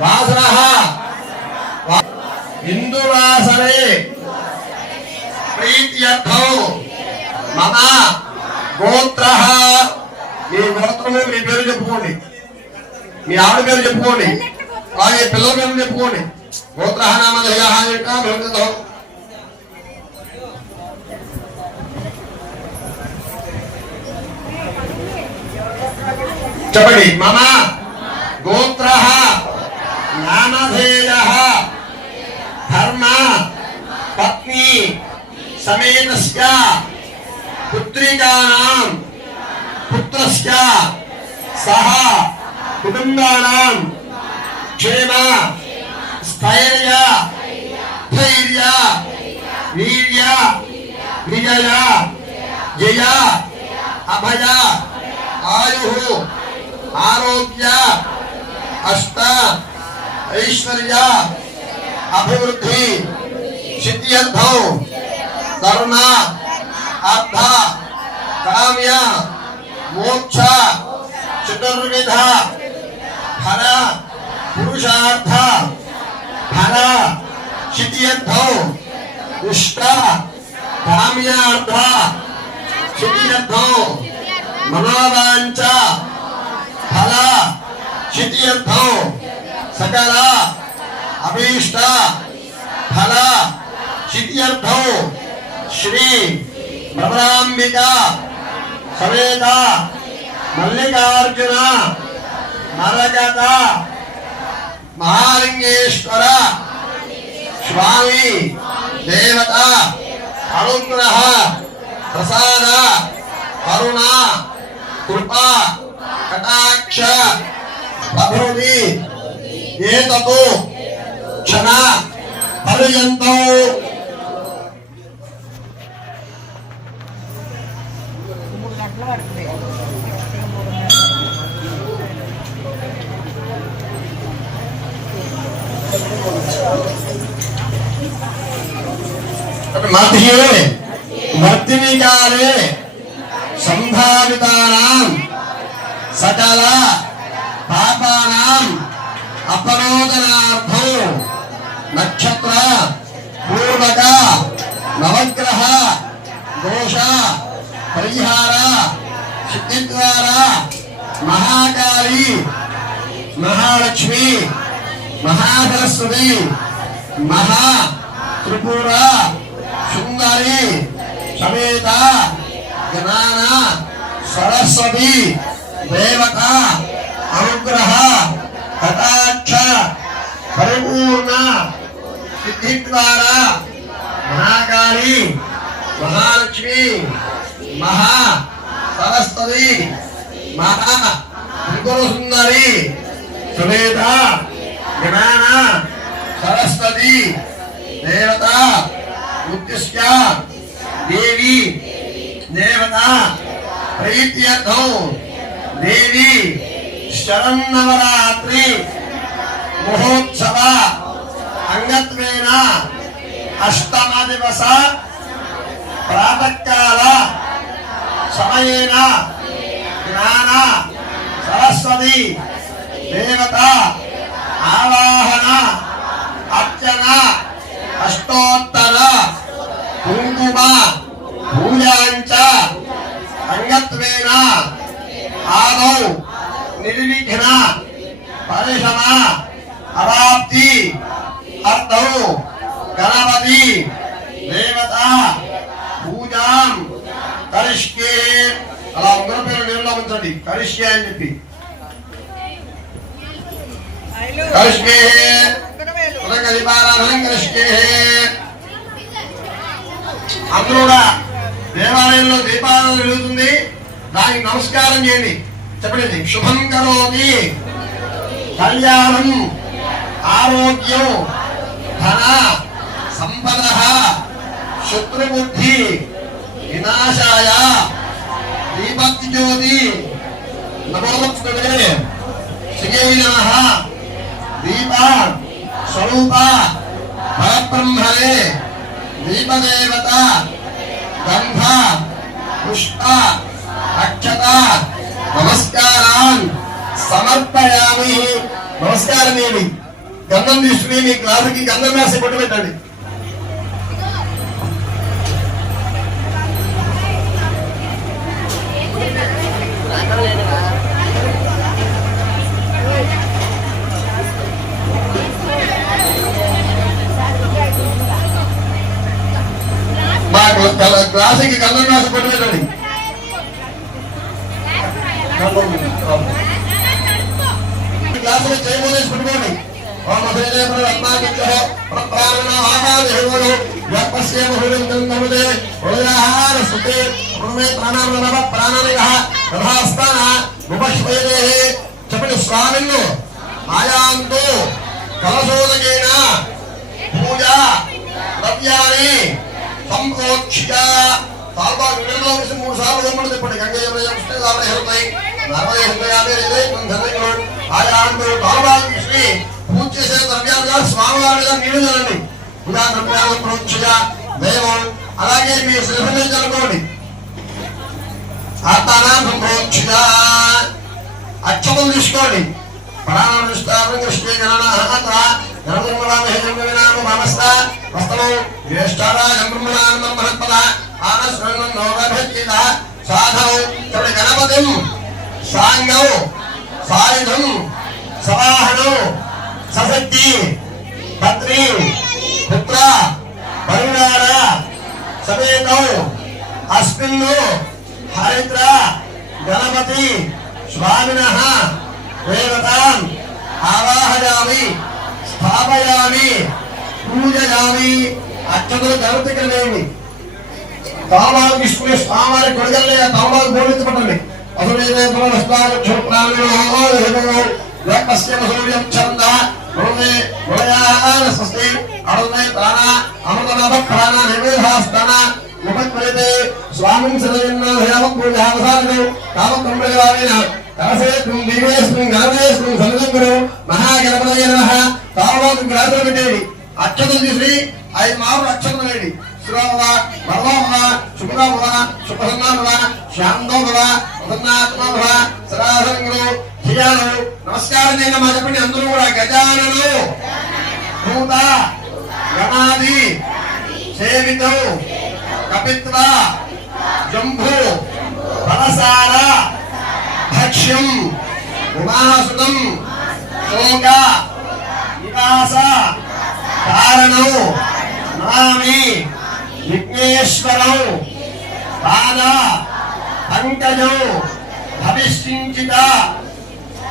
వాసన. ఇందువాసనే ప్రీత్యర్థం. మమ గోత్ర. మీ గోత్రము మీ పేరు చెప్పుకోండి. మీ ఆవిడ పేరు చెప్పుకోండి. అలాగే పిల్లల పేరు చెప్పుకోండి. గోత్ర చెప్పండి. మామా గోత్ర నామధేయ ధర్మ పత్ని సమేతస్య పుత్రికానాం పుత్రస్య సహ కుటుంబానాం క్షేమ స్థైర్య ధైర్య వీర్య విజయ జయ అభయ ఆయు ఆరోగ్య अष्ट, ऐश्वर्य, अभिवृद्धि, क्षितियद्भव करुणा अर्थ काम्य, मोक्ष, चतुर्विध, फल, पुरुषार्थ, फल, क्षितियद्भव इष्ट काम्यार्थ, क्षितियद्भव मनोवांच फला ఫల సిద్ధ్యర్థం సకల అభీష్ట ఫల సిద్ధ్యర్థం శ్రీ భ్రమరాంబిక సమేత మల్లికార్జున మరగత మహాలింగేశ్వర స్వామి దేవత అనుగ్రహ ప్రసాద కరుణ కృప अभूमि ये तपो क्षणा पर्यंतो मध्ये वर्तिनिकाले सकला పాపానాం అపనోదనార్థం నక్షత్ర పూర్వక నవగ్రహ దోష పరిహార సిద్ధి ద్వారా మహాకాళి మహాలక్ష్మి మహాసరస్వతి మహా త్రిపుర సుందరి సమేత జ్ఞాన సరస్వతి దేవత అనుగ్రహ కటాక్ష పరిపూర్ణ సిద్ధి ద్వారా మహాకాళి మహాలక్ష్మి మహా సరస్వతి మహా త్రిపుర సుందరి సమేత జ్ఞాన సరస్వతి దేవత ఉద్దిశ్య దేవి దేవత ప్రీత్యర్థం దేవి శరన్నవరాత్రి మహోత్సవ అంగత్వేన అష్టమ దివస ప్రాతకాల సమయేన జ్ఞాన సరస్వతి దేవత ఆవాహన అర్చన అష్టోత్తర కుంకుమ పూజాంచ అంగత్వేన ఆదౌ నిర్విఘ్న పరిశమ అవాప్తి అర్థౌ గణపతి దేవత పూజాం కరిష్కే అలా ఉంగరం పేరు నీళ్ళలో ఉంచండి? కరిష్కే అని చెప్పి. కరిష్కే ఉదక కరిష్కే అందరూ కూడా దేవాలయంలో దీపారాధన జరుగుతుంది. దానికి నమస్కారం చేయండి. చెప్పండి శుభం కరోతి కళ్యాణం ఆరోగ్యం ధన సంపద శత్రుబుద్ధి వినాశాయ దీపక్ జ్యోతి నమోస్తుడే శ్రీ నమ దీప స్వరూప పరబ్రహ్మణే దీపదేవత గంధ పుష్ప అక్షత నమస్కారాన్. సమర్పయామి. నమస్కారం ఏమి? గంధం తీసుకుని మీ గ్లాసుకి గంధం వేసి కొట్టు పెట్టండి. మా గ్లా- గ్లాసుకి గంధం వేసి కొట్టు పెట్టండి. తథాస్థాన ఉపశ్వయదే చెప్పండి స్వామిన్ను ఆయాంతో కలశోదకేన పూజ ద్రవ్యాన్ని సంప్రోక్షిక తాల్బా విడుదల మూడు సార్లు చెప్పండి గంగయ్య గంగే యమున కృష్ణ దావణ నర్మదే హృదయాన్ని పూజ చేసే ద్రవ్యాలుగా స్వామివారిగా నీళ్ళు చల్లండి దైవం అలాగే మీ శ్రీహృదయ చదువుకోండి ఆత్మానం సంప్రోక్షయ తీసుకోండి తీసుకోండి ప్రాణానుష్ఠానం కృష్ణే గణనాహత గణములామహే జన్మవినామ మామస్త వస్తమో జ్యేష్ఠారాజం బ్రహ్మణానందం మహత్పద ఆనశ్వరణం నోగభేద సాధౌ గణపతిం సాంగౌ సాయుధం సవాహనం సశక్తి పత్రి పుత్ర పరివార సమేతౌ అస్మిన్ను హరిద్ర గణపతి స్వామిన దేవతాం ఆవాహయామి స్థాపయామి పూజయామి అక్షతులు గణపతికలేమి తామాలు తీసుకునే స్వామివారి కొడగల్లే తామాలు బోధించబడండి అసలు ఏదైతే సూర్యం చంద రోమే వలయాన స్వస్తి తీసి ఐదు మారులు అక్షతలు వేయండి. శివభవ వరదోభవ శుభ్రభవ శుభసన్నాభవ శాంతోభవ ప్రసన్నాత్మభవ సరాసంగుడు ధియాలు నమస్కారం నేను మా చెప్పండి అందరూ కూడా గజానను. భూత గణాది సేవితం కపిత్వ జంభు ఫలసార భక్ష్యం ఉమాసుతం శోక నివాస కారణం నామి. విఘ్నేశ్వరం పాద పంకజం భవిష్యించిత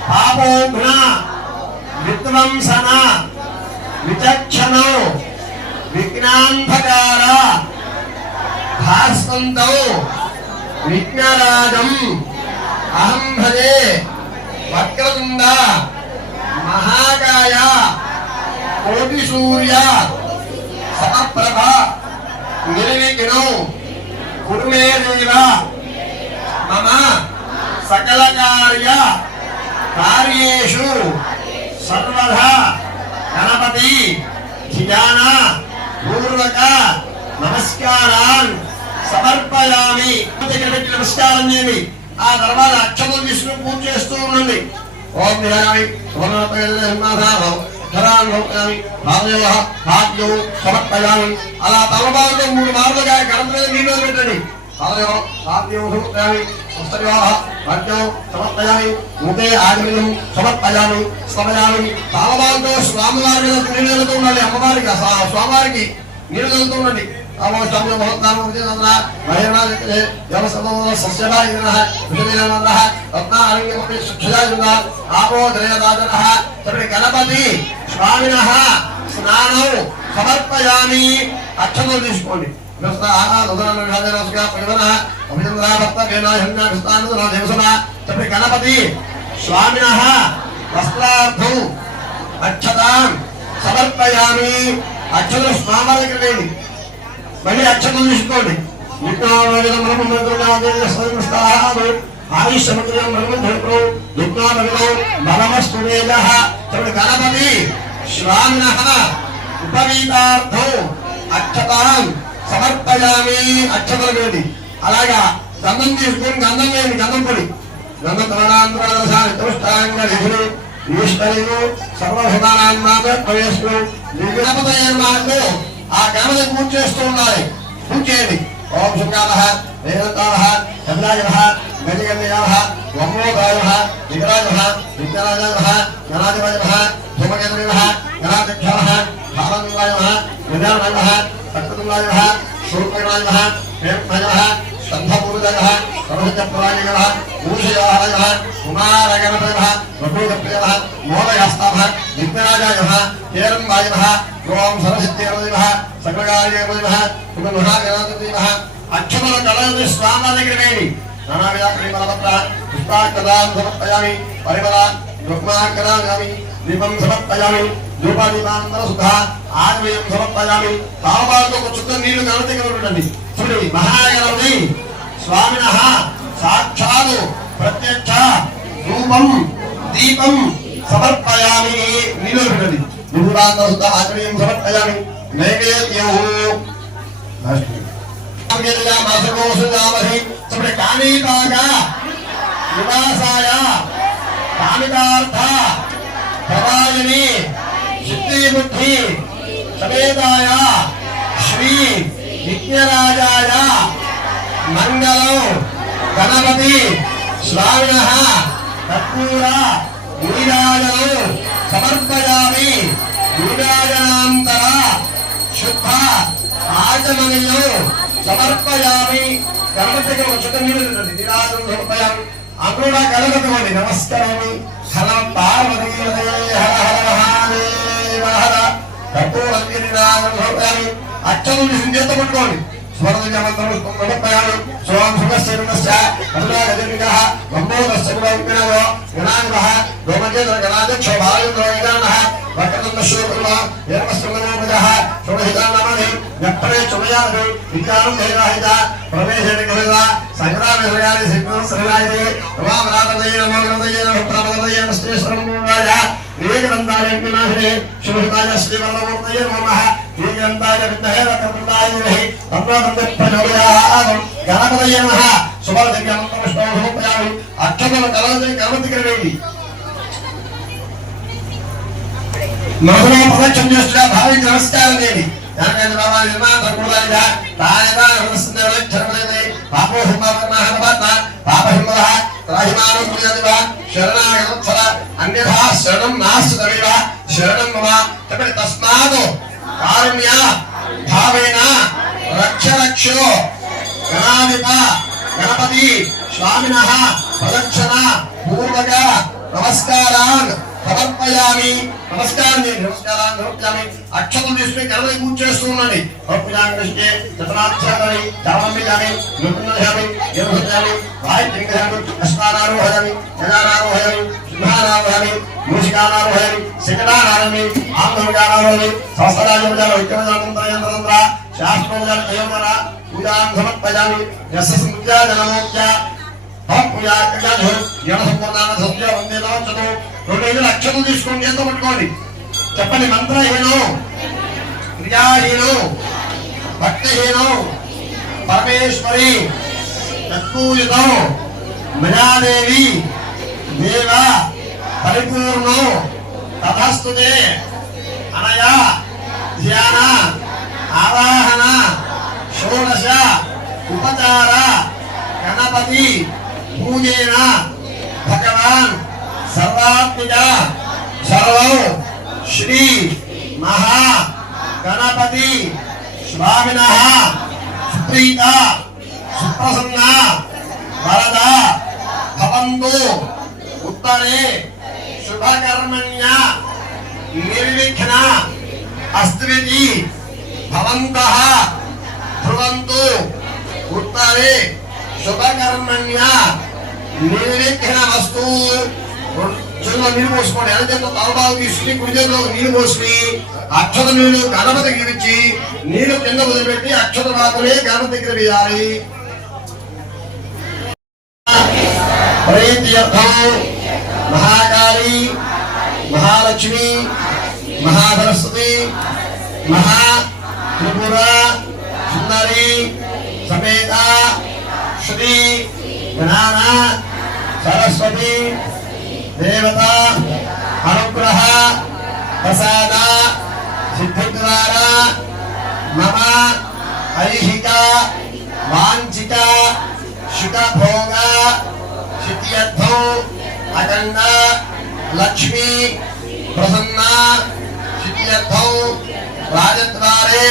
పాపోఘ్న విధ్వంసన విచక్షణం విఘ్నాంధకార భాస్వంతం విఘ్నరాజం అహం భజే వక్రతుండ మహాకాయ కోటి సూర్య సమప్రభ నిర్విఘ్నం కుర్మే మమ. సకల కార్య కార్యేషు. సర్వదా గణపతి. ధ్యాన. పూర్వక. నమస్కారాన్ సమర్పయామి. పెట్టి నమస్కారం చేయండి. ఆ తర్వాత అక్షములు విష్ణు పూజ చేస్తూ ఉండండి. ఓం ధ్యామి భాగ్యం సమర్పయామి అలా తలబాగుతో మూడు మార్లుగా గణపతి నీళ్ళు పెట్టండి ముఖే ఆగ్రహం సమర్పయామి సమయామి తాళబాలతో స్వామివారి మీద నీళ్ళు వెళ్తూ ఉండండి అమ్మవారికి స్వామివారికి నీళ్ళు వెళ్తూ ఉండండి గణపతి స్వామిన స్నానం సమర్పయామి అక్షతలు తీసుకోండి. గణపతి స్వామిన వస్త్రార్థం అక్షతాం సమర్పయామి. అక్షతలు స్వామికి లేని మళ్ళీ అక్షతలు తీసుకోండి. గణపతి శ్రామిణ ఉపవీతార్థం అక్షతాం సమర్పయామి అక్షతలు వేడి అలాగా గంధం తీసుకుని గంధం లేని గంధం పొడి. గంధ నందతమనాంతరాదశాని తుష్టాంగ విధులు ఈశ్వరులు సర్వభూతానాందాత ప్రవేశులు గణపతయ్య ఆ గణపతి పూజ చేస్తూ ఉండాలి. పూజ చేయండి. ఓం శుకాల వేదంతార చంద్రాయ గజగన్యాయ ब्रह्मोदायः विग्राजः विद्याराजः जनाधिपतिः धूमकेन्द्रियः जनाध्यक्षः भावनिवायः विद्यानयः सकृतुलायः शूर्पणायः प्रेमनयः स्तम्भपूर्वजः प्रभुजपुराणिगणः ऊषयाः कुमारगणपतिः प्रभुजप्रियः मोदयस्ताभः विघ्नराजायः केरम्बायः ॐ सरसिद्धिरवदिनः सकलकार्यवदिनः कुटुम्बः गणाधिपतिनः अक्षमल कलयति स्वामनगरवेणि వేయండి నానావిధ పరిమళపత్ర పుష్పాకదాం సమర్పయామి పరిమళ రుక్మాకరామి దీపం ఆగ్నేయం సమర్పయామి తామబాలతో ఒక చుక్క నీళ్ళు గణపతిగా చూడండి మహాగణపతి స్వామిన సాక్షాత్ ప్రత్యక్ష రూపం దీపం సమర్పయామి నీళ్ళు ఉండండి ధూపానంతర సుధ ఆగ్నేయం సమర్పయామి నైవేద్యం కాళీబాగ నివాసాయ కామికార్థ ప్రవాయని సిద్ధి సమేతాయ శ్రీ విజ్ఞరాజాయ మంగళం గణపతి స్వామిన కర్పూర నీరాజనం సమర్పయామి నీరాజనాంతర శుద్ధ ఆచమనిలో సమర్పయామి. గణపతికి ఒక చుట్ట నీళ్ళు ఉంటుంది. సమర్పయామి. అందరూ నా కలగట్టుకోండి నమస్కారమి. హర పార్వతీ హర హర మహాదేవ హర కర్పూరంగి నీరాజనం సమర్పయామి. అక్షరం చేత పట్టుకోండి. స్వాం కరుణాగజనికః గుణవిజ్ఞానో గణాధ్యక్షో వక్రతుండ శూర్ణ ఏర్వస్త్రమనోమజः షోడహితానామని వ్యక్తరే విజ్ఞానం ధైర్యాహిత ప్రవేశేణ కలిగ సంగ్రామ హృదయాన్ని సిద్ధం శ్రీరాజే రమామరాధనయ నమోగనదయ నమః. శ్రీశ్వరం వివేకనందాయ వినాశనే శుభహితాయ శ్రీవల్లమూర్తయ నమః వివేకనందాయ విద్మహే వక్రతుండాయ విమహే గణపతయ అక్షతల మనసులో ప్రదక్షిణ చేస్తున్నా భావించి నమస్కారం లేని దానికైనా బాబా నిర్మాణ తగ్గుదానిగా తాయదా నమస్తుంది చరమలేది పాపో హింబాపన్న పాప హింబద త్రాహిమానం పుణ్యదివ శరణాగతవత్సల అన్యథా శరణం నాస్తి తమివ శరణం మమ తప్పటి తస్మాత్ కారుణ్య భావేన రక్ష రక్షో గణాధిప గణపతి స్వామిన ప్రదక్షిణ పూర్వక నమస్కారాన్ సమర్పయామి నమస్కారం చేయండి నమస్కారాన్ని సమర్పయామి అక్షతం తీసుకుని గణపతి పూజ చేస్తూ ఉండండి సమర్పయామి చతనాక్షరాన్ని చామంబియామి నృత్యామి యోగామి వాయిద్యంగామి అశ్వానారోహయామి గజానారోహయామి సింహానారోహయామి మూషికానారోహయామి శకటానారోహయామి ఆంధ్రగానారోహయామి సహస్రాజోజాల విక్రమజానంతరయంత్రంద్ర శాస్త్రోజాల జయోగర పూజాం సమర్పయామి యస్య స్మృత్యా జనమోక్య రెండు అక్షరం తీసుకోండి ఎంత పట్టుకోండి చెప్పండి మంత్రహీను క్రియాహీను భక్తహీను పరమేశ్వరి తత్పూజితం మయాదేవి దేవ పరిపూర్ణం తథస్తుతే అనయ ధ్యాన ఆవాహన షోడశ ఉపచార గణపతి पूजेन। भगवान, सर्वात्मजा, सर्व, श्री महा गणपति, स्वामिन, सुप्रीता, सुप्रसन्ना, वरदा, भवन्तु, उत्तरे, शुभकर्मण्य, निर्विघ्न अस्त्रिति भवन्तः, ध्रुवन्तु, उत्तरे, शुभकर्मण्य నిర్విఘ్న వస్తు చెరువులో నీళ్ళు పోసుకోండి ఎడ చేత తీసుకుని కుడి చేతిలో నీళ్ళు పోసుకుని అక్షత నీళ్ళు గణపతికి ఇచ్చి నీళ్ళు కింద వదిలిపెట్టి అక్షత మాత్రమే గణపతి దగ్గర వేయాలి. ప్రీత్యర్థం మహాకాళి మహాలక్ష్మి మహాసరస్వతి మహా త్రిపుర సుందరి సమేత శ్రీ జ్ఞాన సరస్వతి దేవత అనుగ్రహ ప్రసాద సిద్ధి ద్వారా మమ ఐహిక వాంఛిత శుభభోగ సిద్ధ్యర్థం అఖండ లక్ష్మీ ప్రసన్న సిద్ధ్యర్థం రాజద్వారే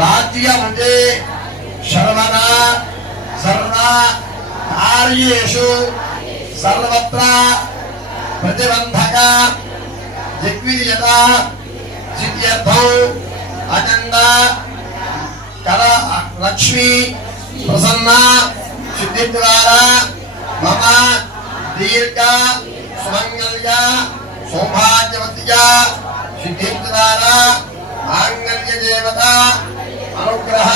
రాజ్యముటే శర్వదా సర్వ కార్యేషు సర్వత్ర ప్రతిబంధక దిగ్విజయత సిద్ధ్యర్థం అఖండ కర లక్ష్మి ప్రసన్న సిద్ధి ద్వారా మమ దీర్ఘ సుమంగళ్య సౌభాగ్యవత్య సిద్ధి ద్వారా మాంగళ్య దేవత అనుగ్రహ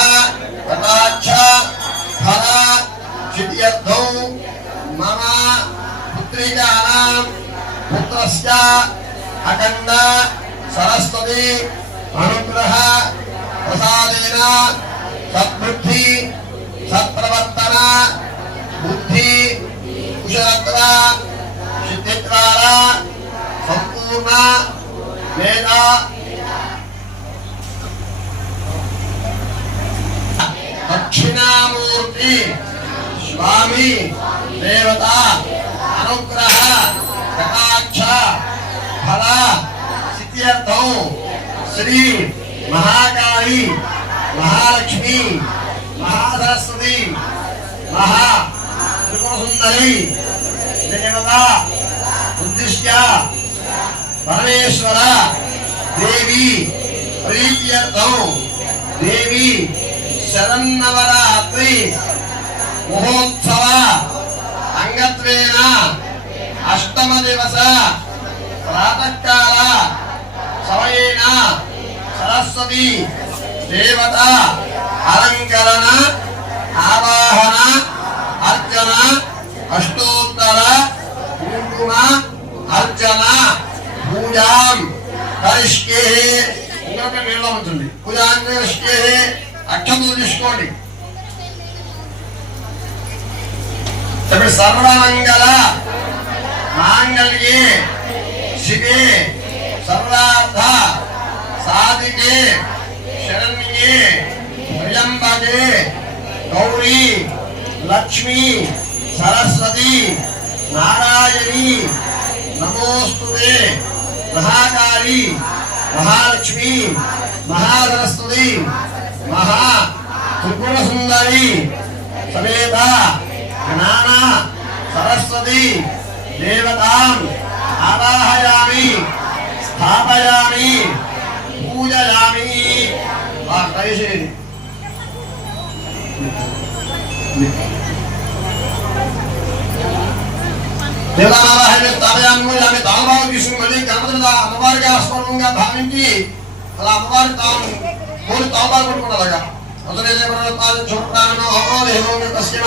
కటాక్ష ఫల సిద్ధ్యర్థం మమ పుత్రికానాం పుత్రస్య అఖండ సరస్వతి అనుగ్రహ ప్రసాదేన సద్బుద్ధి సత్ప్రవర్తన బుద్ధి కుశలత్వ సిద్ధి ద్వారా సంపూర్ణ వేద దక్షిణామూర్తి స్వామి దేవత అనుగ్రహ కటాక్ష ఫల సిద్ధ్యర్థం శ్రీ మహాకాళి మహాలక్ష్మి మహాసరస్వతి మహా త్రిపుర సుందరి దేవత ఉద్దిశ్య పరమేశ్వర మహోత్సవ అంగత్వేన అష్టమ దివస ప్రాతకాల సమయేన సరస్వతి దేవత అలంకరణ ఆవాహన అర్చన అష్టోత్తర కుంకుమ అర్చన పూజాం కరిష్కే ఇంకొక నీళ్ళ ఉంటుంది. పూజాం కరిష్కే అక్షములు తీసుకోండి. చెప్పండి సర్వమంగళ మాంగళ్యే శివే సర్వార్థ సాధికే శరణ్యే త్రయంబకే గౌరీ లక్ష్మి సరస్వతి నారాయణి నమోస్తుదే మహాకాళి మహాలక్ష్మి మహాసరస్వతి మహా త్రిపుర సుందరి సమేత జ్ఞాన సరస్వతి దేవతాం ఆవాహయామి స్థాపయామి పూజయామి ఆ దయచేసి దేవతావాహన స్థాపయామి పూజయామి తాళబాబు తీసుకుని మళ్ళీ గణపతిని దా- అమ్మవారికి ఆస్పదంగా భావించి అలా అమ్మవారి తాము కోరి తాళబాబు కొట్టుకుని అలాగా అందులో దేవతాలు చూడటానో హోమో తస్యమ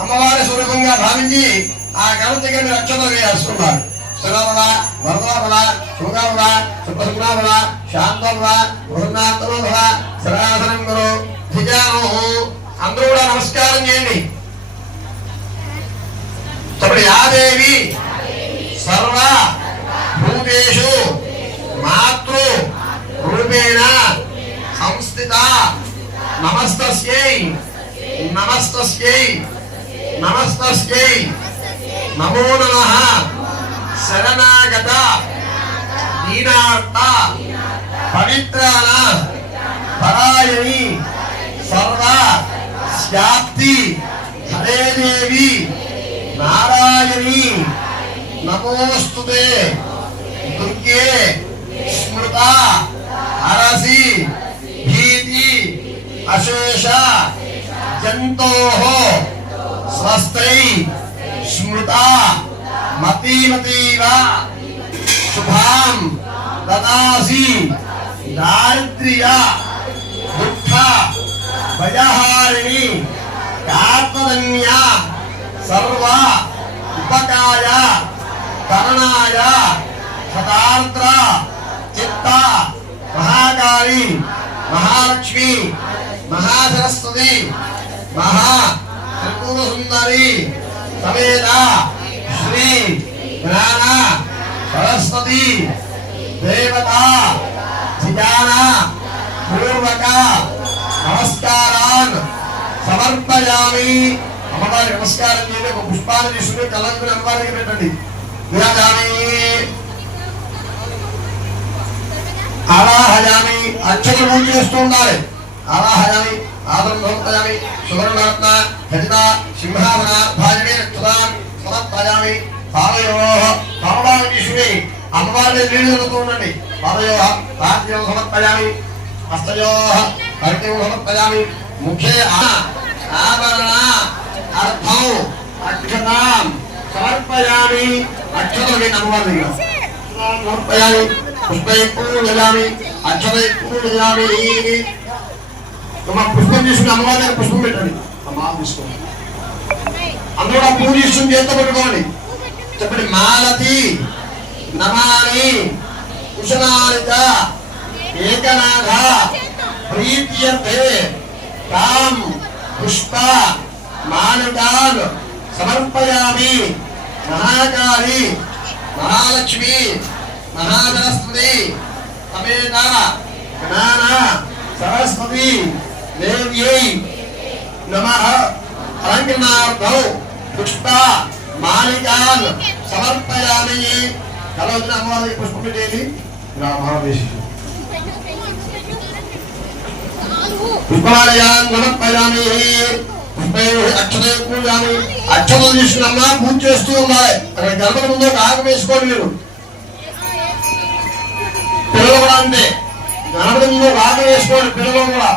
అమ్మవారి స్వరూపంగా భావించి ఆ గణపతి దగ్గర మీరు అక్షతలు వేసుకున్నారు స్థిరమవ వరదమవ శుభమవ సుప్రసన్నమవ శాంతమవ బృహన్నాంతమవ శ్రీరాసనం గురు ధిజాను అందరూ కూడా నమస్కారం చేయండి. యాదేవి సర్వ భూతేషు మాతృ రూపేణ సంస్థిత నమస్తస్యై నమస్తస్యై. నమస్తస్యై నమో నమ. శరణాగత. దీనార్థ. పవిత్రాన. పరాయణి. సర్వ. శాప్తి హరే దేవి. నారాయణి. నమోస్తుతే దుర్గే. స్మృత. హరసి భీతి. అశేష. జంతో. स्वस्त्री स्मृता, मतीमतीव, शुभां, ददासि, दारिद्र्य, दुःख भयहारिणी कात्मधन्या सर्व, उपकाय, करणाय शतार्त्र चित्त, महाकाली, महालक्ष्मी, महासरस्वती, महा త్రిపుర సుందరి సమేత శ్రీ జ్ఞాన సరస్వతి దేవత ధ్యాన పూర్వక నమస్కారాన్ సమర్పయామి. అమ్మవారి నమస్కారం చేయండి ఒక పుష్పాలు తీసుకుని కలంకుని అమ్మవారికి పెట్టండి. విరాజామి. ఆవాహయామి. అక్షరం పూజ చేస్తూ ఉండాలి. ఆవాహయామి ఆదరం సమర్పయామి సువర్ణరత్న సింహావన సింహాసన భాజనే రక్షదాన్ సమర్పయామి పాదయో పావడాన్ని తీసుకుని అమ్మవారి నీళ్ళు నీళ్ళు చదువుతూ ఉండండి పాదయో రాజ్యం సమర్పయామి హస్తయో హరితం సమర్పయామి ముఖే ఆభరణ అర్థం అక్షతాం సమర్పయామి అక్షతమే అమ్మవారి సమర్పయామి పుష్పయక్కులు నిలామి అక్షరయక్కులు నిలామి పుష్పం తీసుకుని అమ్మవారి దగ్గర పుష్పం పెట్టండి। అమ్మా తీసుకోండి అందరూ ఆ పూజ తీసుకుని చేత పెట్టుకోండి చెప్పండి మాలతి నమాని కుశలానిత ఏకనాథ ప్రీత్యర్థే తాం పుష్ప మానకాన్ సమర్పయామి మహాకాళి మహాలక్ష్మి మహాసరస్వతి సమేత జ్ఞాన సరస్వతి దేవ్యై నమః అలంకరణార్థౌ పుష్ప మాలికాన్ సమర్పయామి కలవచ్చిన అమ్మవారికి పుష్పం పెట్టేది రామావేశి పుష్పాలయాన్ సమర్పయామి పుష్పై పూజామి అక్షతలు తీసుకున్నమ్మా పూజ చేస్తూ ఉండాలి. అక్కడ గర్భం ముందు ఒక ఆకు వేసుకోండి మీరు. పిల్లలు కూడా అంతే. గణపతి ముందు ఒక ఆకు వేసుకోండి పిల్లలు కూడా.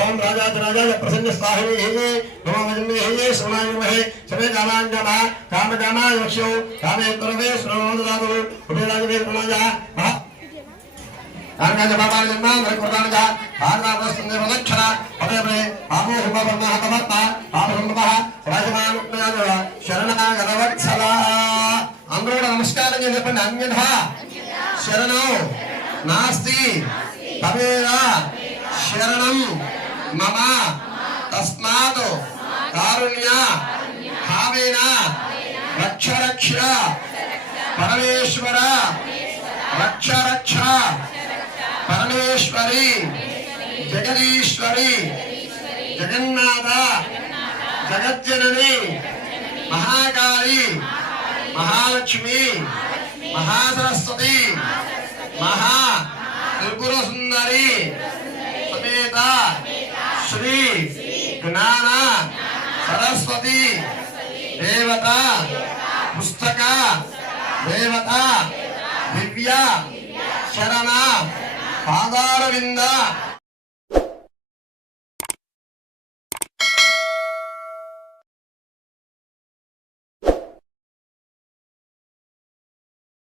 ओम राजा राजा प्रसन्न स्वाहिने हेये नमो वजने हेये श्रवणाय महे समे गानां गाना काम गाना यक्षो कामे परवे श्रवणो दादो उपराज वे प्रणाजा आनगा जब बाबा जन्मा मेरे कुर्बान का आनगा बस तुमने बलक्षणा अपने अपने आपो हुबा बन्ना हतमत्ता आप हुबा राजमान उपनाजा शरणा गणवत्सला अंग्रोड नमस्कार जन्मे पन अन्यधा శరణం. నాస్తి. తమేవ శరణం. మమ. తస్మాత్. కారుణ్య. భావేన రక్ష రక్ష పరమేశ్వర. రక్ష రక్ష పరమేశ్వరి. జగదీశ్వరి. జగన్నాథ. జగజ్జనని. మహాకాళి. మహాలక్ష్మి. మహాసరస్వతి. మహా త్రిపుర సుందరి సమేత. శ్రీ జ్ఞాన సరస్వతి. దేవత. పుస్తక. దేవత. దివ్య. శరణ. పాదారవింద.